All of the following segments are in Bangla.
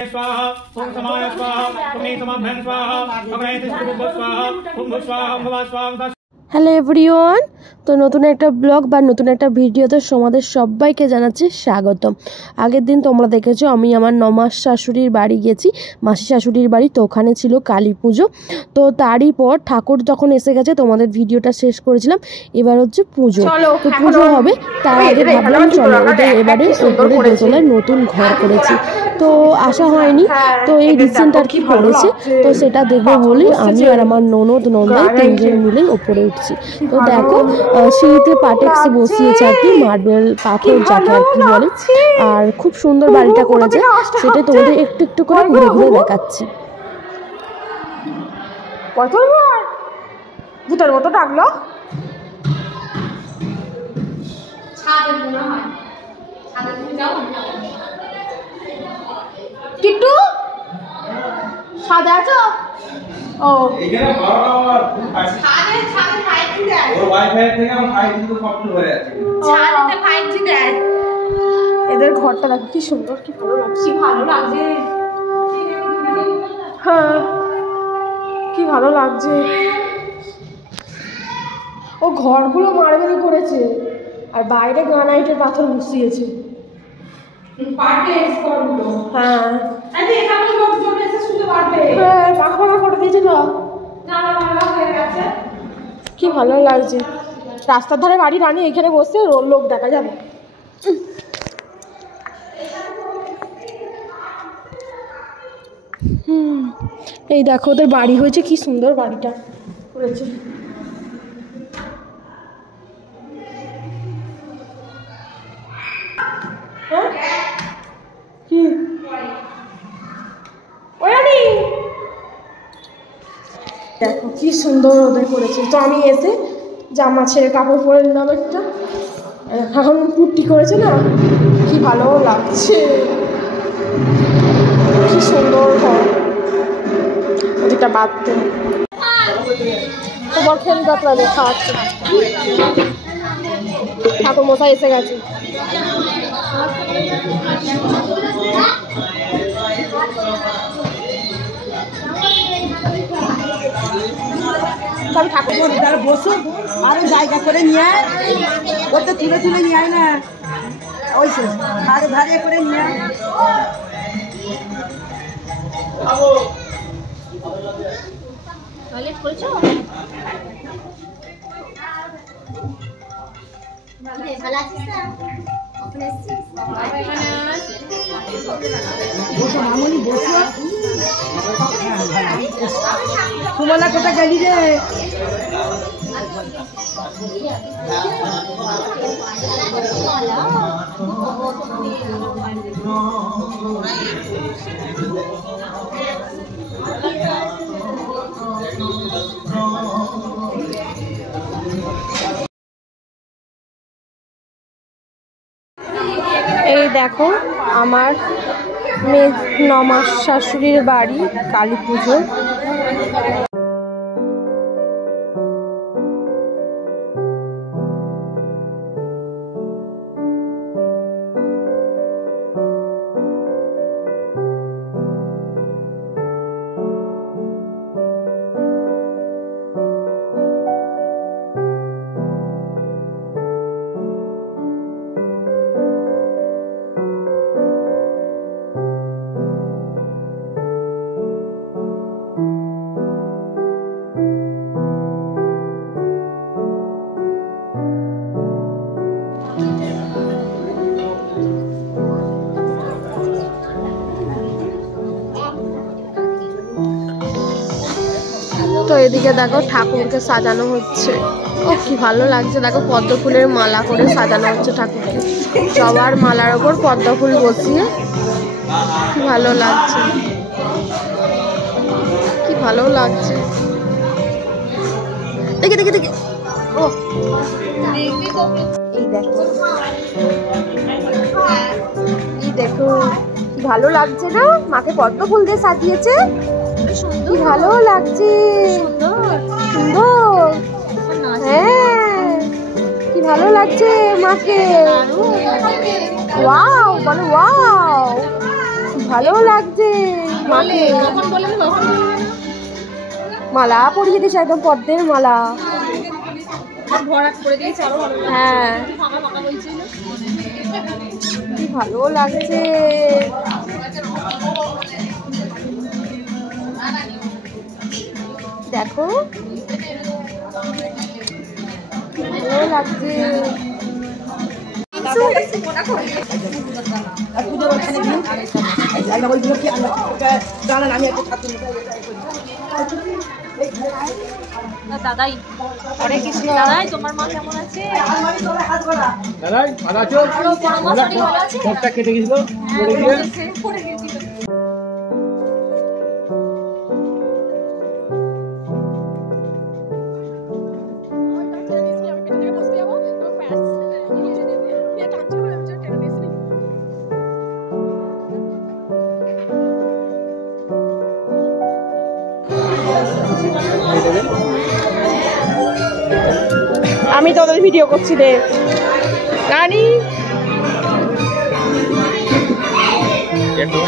स्वाहा ओम समाय स्वाहा ओम समाभ्यं स्वाहा अग्नेति सुभुभ स्वाहा ओम स्वाहा भव स्वाहा। হ্যালো এভরিওয়ান, তো নতুন একটা ব্লগ বা নতুন একটা ভিডিওতে তোমাদের সবাইকে জানাচ্ছি স্বাগতম। আগের দিন তোমরা দেখেছো আমি আমার নমাস শাশুড়ির বাড়ি গেছি, মাসি শাশুড়ির বাড়ি। তো ওখানে ছিল কালী পুজো। তো তারই পর ঠাকুর যখন এসে গেছে তোমাদের ভিডিওটা শেষ করেছিলাম। এবার হচ্ছে পুজো, তো পুজো হবে তার আগে ভাবলাম চলো ওদের এবারে ওপরে দোতলায় নতুন ঘর করেছি, তো আসা হয়নি। তো এই রিসেন্ট আর কি করেছে, তো সেটা দেখবো বলি আমি আর আমার ননদ নন্দাই তিনজন মিলে ওপরে উঠছি। তো দেখো সিঁড়িতে পাটেক্সে বসিয়েছে আর কি, মার্বেল পাথর যাকে আর কি বলে। আর খুব সুন্দর বাড়িটা করেছে, সেটা তোমাদের একটু একটু করে ঘুরে ঘুরে দেখাচ্ছি। ভূতের মতো ডাকলো, কিট্টু ছাদে আছো? ও এখানে ছাদে ছাদে 5G দেয়, ওর ওয়াইফাই থেকে আমার 5G তো সফট হয়ে আছে, ছাদেতে 5G দেয়। এদের ঘরটা দেখো কি সুন্দর, কি ভালো লাগছে, ভালো লাগছে। হ্যাঁ কি ভালো লাগছে। ও ঘরগুলো মার্বেল করেছে আর বাইরে গ্রানাইটের পাথর বসিয়েছে। হ্যাঁ পাখা করে দিয়েছে তো, কি ভালো লাগছে। রাস্তার ধারে বাড়ি রানি, এখানে বসে লোক দেখা যাবে। এই দেখো ওদের বাড়ি হয়েছে, কি সুন্দর বাড়িটা করেছে। কি দেখো কি সুন্দর ওদের করেছে। তো আমি এসে জামা ছেড়ে কাপড় পরে নিলাম একটা, এখন কুর্তি করেছে না, কি ভালো লাগছে, কি সুন্দর ঘর। ওদিকটা বাঁধতে তোমার খেয়ে বাতলাবে খাওয়াচ্ছে। ঠাকুর মশাই এসে গেছে। আমি ঠাকুর তারা বসো, আরো জায়গা করে নিয়ে ওতে তুলে তুলে নিয়ে আয় না, ওই ধারে ধারে করে নিয়ে আয়। টয়লেট করেছো? ভালো আছিস না? বসো মামনি বসো। সুমনা কোথায় গেলি রে? এই দেখো আমার নমাস শাশুড়ির বাড়ি কালী পুজো। তো এদিকে দেখো ঠাকুরকে সাজানো হচ্ছে, ও কি ভালো লাগছে। দেখো পদ্ম ফুলের মালা করে সাজানো হচ্ছে ঠাকুরকে, জবার মালার ওপর পদ্ম ফুল বসিয়ে, কি ভালো লাগছে, কি ভালো লাগছে। দেখে দেখে দেখে ও এই দেখো, এই দেখো কি ভালো লাগছে না, মাকে পদ্ম ফুল দিয়ে সাজিয়েছে, কি ভালো লাগছে, সুন্দর। হ্যাঁ কি ভালো লাগছে মাকে। ওয়াও বলো ওয়াও, ভালো লাগছে মাকে। মালা পরিয়ে দিয়েছে একদম পদ্মের মালা। হ্যাঁ কি ভালো লাগছে। দেখো ভালো লাগছে। দাদাই হরে কৃষ্ণ। দাদাই তোমার মা কেমন আছে? দাদাই ভালো আছো? ঠোঁটটা কেটে গেছিল পড়ে গিয়ে। আমি তোদের ভিডিও করছি রে রানী।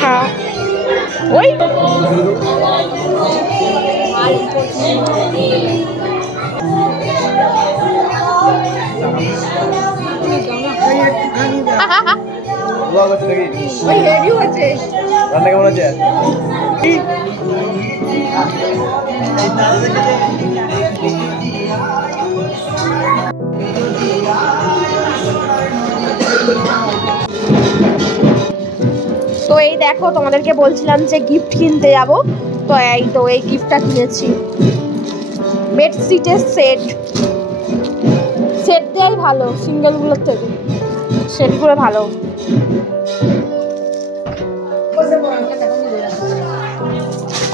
হ্যাঁ ওই রান্না কেমন আছে? তো এই দেখো তোমাদেরকে বলছিলাম যে গিফট কিনতে যাব, তো এই গিফটটা কিনেছি। বেডশিটের সেট দেওয়াই ভালো, সিঙ্গেলগুলোর থেকে সেটগুলো ভালো।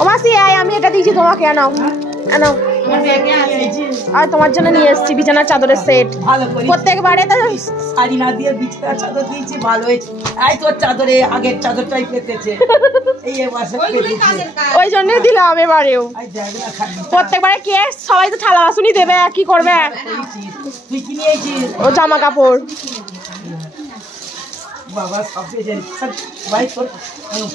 ও মাসি আমি এটা দিয়েছি তোমাকে, আনাও আনাও। আর তোমার জন্য নিয়ে এসেছি বিছানার চাদরের সেট। প্রত্যেকবারে তো শাড়ি না দিয়ে বিছানার চাদর দিয়েছি, ভালো হয়েছে। এই তোর চাদরে আগের চাদরটাই পেতেছে, এই মাসে ওই জন্যই দিলাম এবারেও। প্রত্যেকবারে কে সবাই তো থালা বাসনই দেবে, কি করবে? তুই কি নিয়েছিস? ও জামা কাপড়। বাবা সব ভাই তোর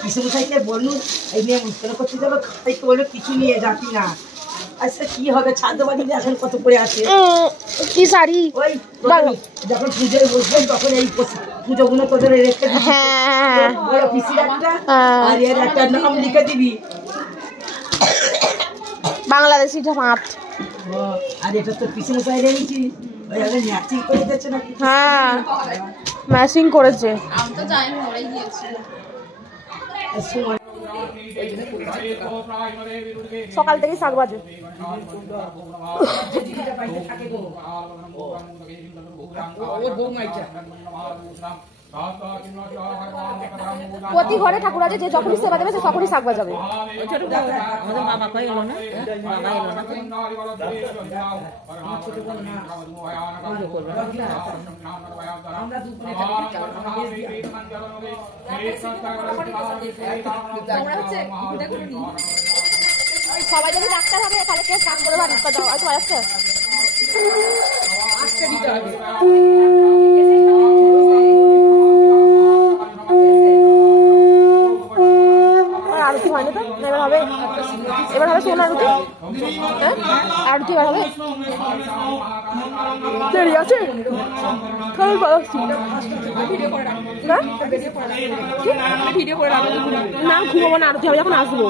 পিছনে সাইকে বললু এই নিয়ে মুস্কেল করতে যাবো, খাই তো বললো কিছু নিয়ে যাবি না। আচ্ছা কি হবে, ছাদ বাড়িতে এখন কত করে আছে কি শাড়ি? ওই যখন পুজোয় বসবেন তখন এই পুজোগুলো তোদের রেখে দিবি। হ্যাঁ পিসির একটা আর এর একটা নাম লিখে দিবি, বাংলাদেশি ভাত। আর এটা তো পিছনে সাইডে নিয়েছি, ওই আগে ম্যাচিং করে দিচ্ছে না? হ্যাঁ ম্যাচিং করেছে। আমি তো যাই হয়ে গিয়েছি। সকাল থেকে শাক বাজে। প্রতি ঘরে ঠাকুর আছে, যে যখনই সেবা দেবে সে তখনই শাক বাজাবে। সবাই যদি ডাক্তার হবে তাহলে কেউ কাজ করে ভাত দাও। আর তোমার আছে আরতি হয়নি তো, এবার হবে। এবার হবে সোনার আরতি। হ্যাঁ আরতি এবার হবে, দেরি আছে। না ঘুমাবো না, আরতি হবে যখন আসবো,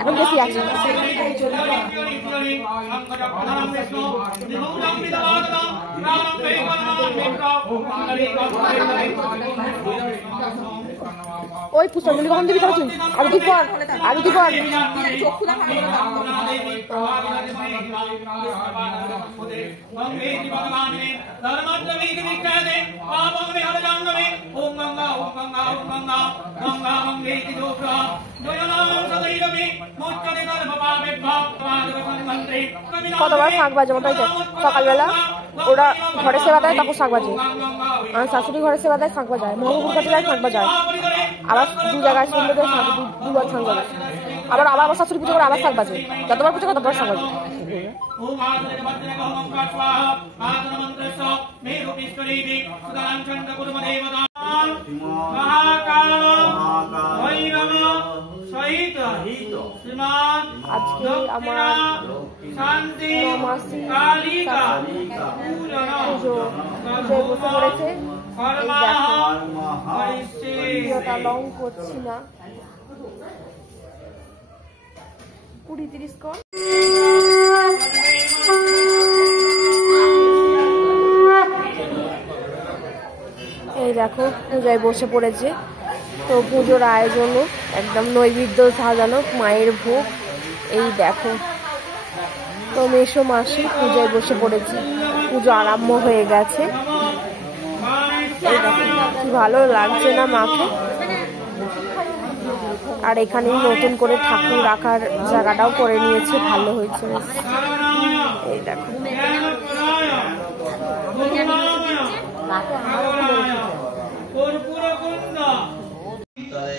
এখন বেশি আছে। ওই পুষ্পাঞ্জলি কখন দিবি তাহলে? তুই আরতি পর, আরতি পর। কতবার শাক বাজে তাই তো? সকালবেলা ওরা ঘরে সেবা দেয় তখন শাক বাজে, আর শাশুড়ি ঘরে সেবা দেয় শাক বাজায়, মহুপুর কাছে যায় শাক বাজায়, আবার দু জায়গায় শুনলে দুবার শাক বাজায়, আবার আবার শাশুড়ি পুজো করে আবার শাক বাজে, যতবার পুজো করে ততবার শাক বাজে। महाकाल भैरव सहित श्रीमान আজকে আমার शांति মাসি कालिका পুজোয় বসে পড়েছে। পুজোটা লং করছি না, 20-30 কর। এই দেখো পূজায় বসে পড়েছে। তো পুজোর আয়োজনও একদম নৈবেদ্য সাজানো, মায়ের ভোগ। এই দেখো তো মেসো মাসি পূজায় বসে পড়েছে, পুজো আরম্ভ হয়ে গেছে। এই দেখো কি ভালো লাগছে না মাকে। আর এখানেই নতুন করে ঠাকুর রাখার জায়গাটাও করে নিয়েছে, ভালো হয়েছে। এই দেখো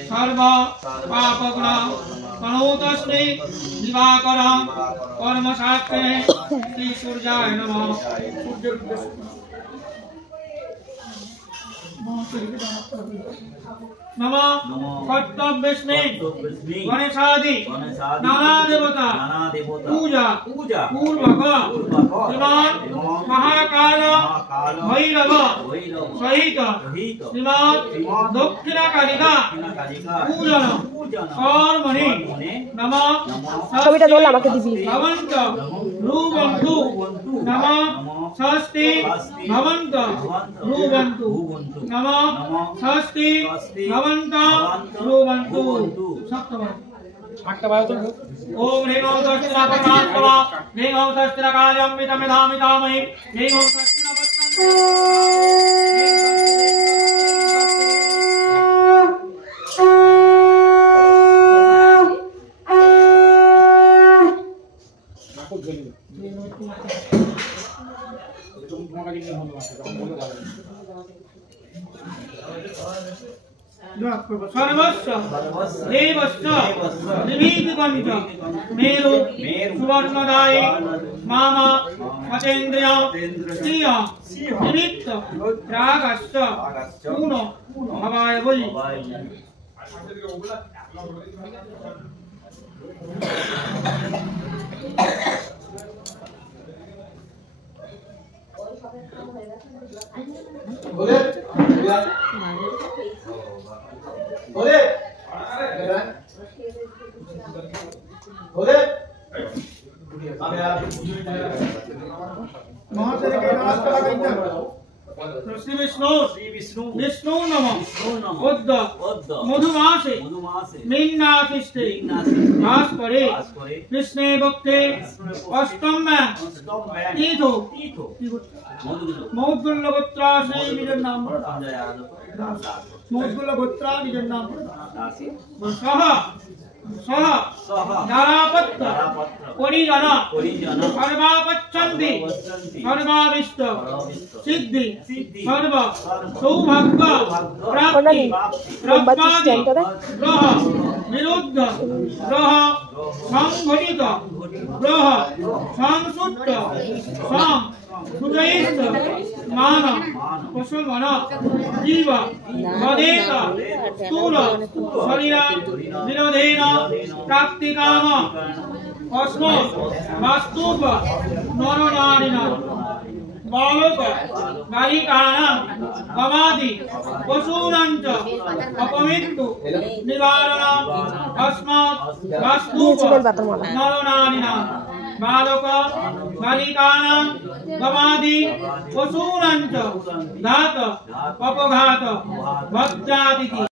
सर्व पापग्न कणोतस्मै दिवाकरं कर्मसाक्षिणे श्री सूर्याय नमः। नमः कर्तव्यस्मै गणेशादि नाना देवता पूजा पूर्वक श्रीमान महाकाल भैरव सहित श्रीमान दक्षिणाकालिका पूजन कर्मणि नमः। ছবিটা তোল আমাকে দিবি। भवন্ত ध्रुवन्तु नमः। षष्ठी भवন্ত ध्रुवन्तु नमः। षष्ठी भवন্ত ध्रुवन्तु। ओम ह्रीं ओम स्वस्तिना परमात्मा ह्रीं ओम स्वस्तिना कालं मितमिधामितामहि ह्रीं ओम स्वस्तिना सर्वस्व देवस्व निमित्तकञ्च मेरु सुवर्णदायि माम मतेन्द्रिय श्रिय निमित्त रागश्च पूर्ण भवाय वै। श्री विष्णु विष्णु नमः। उद्द मधुमासे मीनाशिष्टे भास्करे कृष्णे भक्ते अष्टम तीर्थो मौद्गल्यगोत्रा से निजर नाम मौद्गल्यगोत्रा निजर नाम सह सह नारापत्त परिजन सर्वापच्छन्ति सर्वाभीष्ट सिद्धि सर्व सौभाग्य प्राप्ति प्रप्पादि ग्रह विरुद्ध ग्रह संघटित ग्रह संसुप्त सम सुजयिष्ठ मान कुसुमन जीव वदेत स्थूल शरीर विरोधेन प्राप्तिकाम अस्मत् वास्तुप नरनारिणां बालक बालिकानां गवादि पशूनां च अपमृत्यु निवारण अस्मत् वास्तुप नरनारिणां बालक बालिकानां गवादि पशूनां च घात अपघात भक्त्यादिति।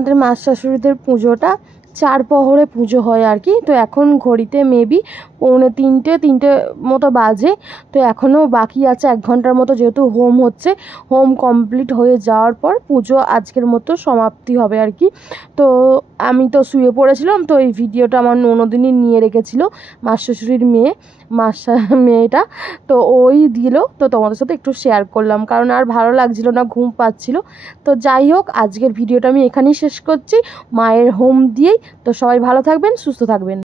আমাদের মা শাশুড়িদের পুজোটা 4 প্রহরে পুজো হয় আর কি। তো এখন ঘড়িতে মেবি 3টে মতো বাজে। তো এখনও বাকি আছে 1 ঘন্টার মতো, যেহেতু হোম হচ্ছে। হোম কমপ্লিট হয়ে যাওয়ার পর পুজো আজকের মতো সমাপ্তি হবে আর কি। তো আমি তো শুয়ে পড়েছিলাম, তো এই ভিডিওটা আমার ননদিনী নিয়ে রেখেছিল, মা শ্বশুরের মেয়েটা। তো ওই দিল, তো তোমাদের সাথে একটু শেয়ার করলাম, কারণ আর ভালো লাগছিল না, ঘুম পাচ্ছিল। তো যাই হোক, আজকের ভিডিওটা আমি এখানেই শেষ করছি মায়ের হোম দিয়েই। তো সবাই ভালো থাকবেন, সুস্থ থাকবেন।